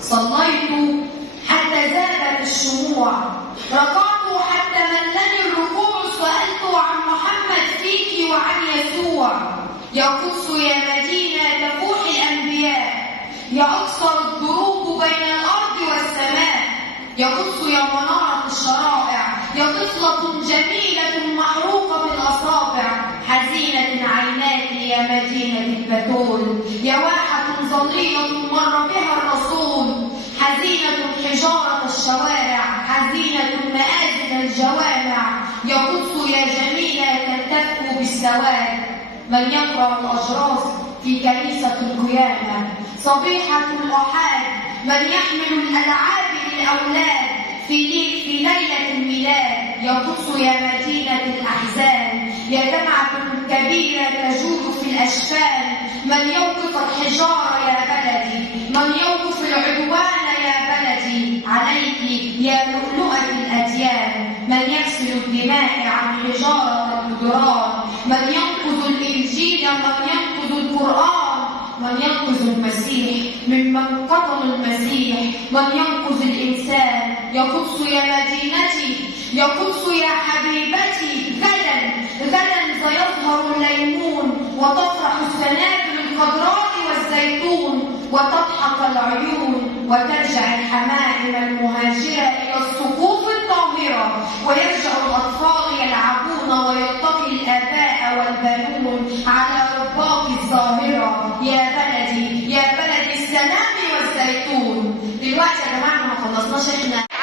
صليت حتى زادت الشموع، ركعت حتى ملني الركوع، سألت عن محمد فيك وعن يسوع. يا قدس يا مدينة تفوح الأنبياء، يا أقصر الدروب بين الأرض والسماء. يا قدس يا منارة الشرائع، يا طفلة جميلة محروقة الأصابع. حزينة عيناك يا مدينة البتول، يا واحة ظليلة مر بها الرسول. حزينة حجارة الشوارع، حزينة مآذن الجوامع. يا قدس يا جميلة تلتف بالسواد، من يقرأ الأجراس في كنيسة القيامة. صبيحة الأحاد، من يحمل الألعاب للأولاد في ليلة الميلاد. يا قدس يا مدينة الأحزان، يا دمعة كبيرة تجول في الأشفان. من يوقف الحجارة يا بلدي، من يوقف العدوان يا بلدي. عليك يا لؤلؤة الأديان، من يغسل الدماء عن حجارة الجدران. من ينقذ الإنجيل، من ينقذ القرآن. من ينقذ المسيح ممن قتل المسيح، من ينقذ الإنسان. يا قدس يا مدينتي، يا قدس يا حبيبتي. غدا سيظهر الليمون، وتفرح السنابل الخضراء والزيتون، وتضحك العيون، وترجع الحمائم المهاجرة إلى الصفوف الطاهرة، ويرجع الأطفال يلعبون، ويلتقي الآباء والبنون على رباط الظاهرة. يا بلدي يا بلدي السلام والزيتون. دلوقتي يا جماعة ما خلصناش احنا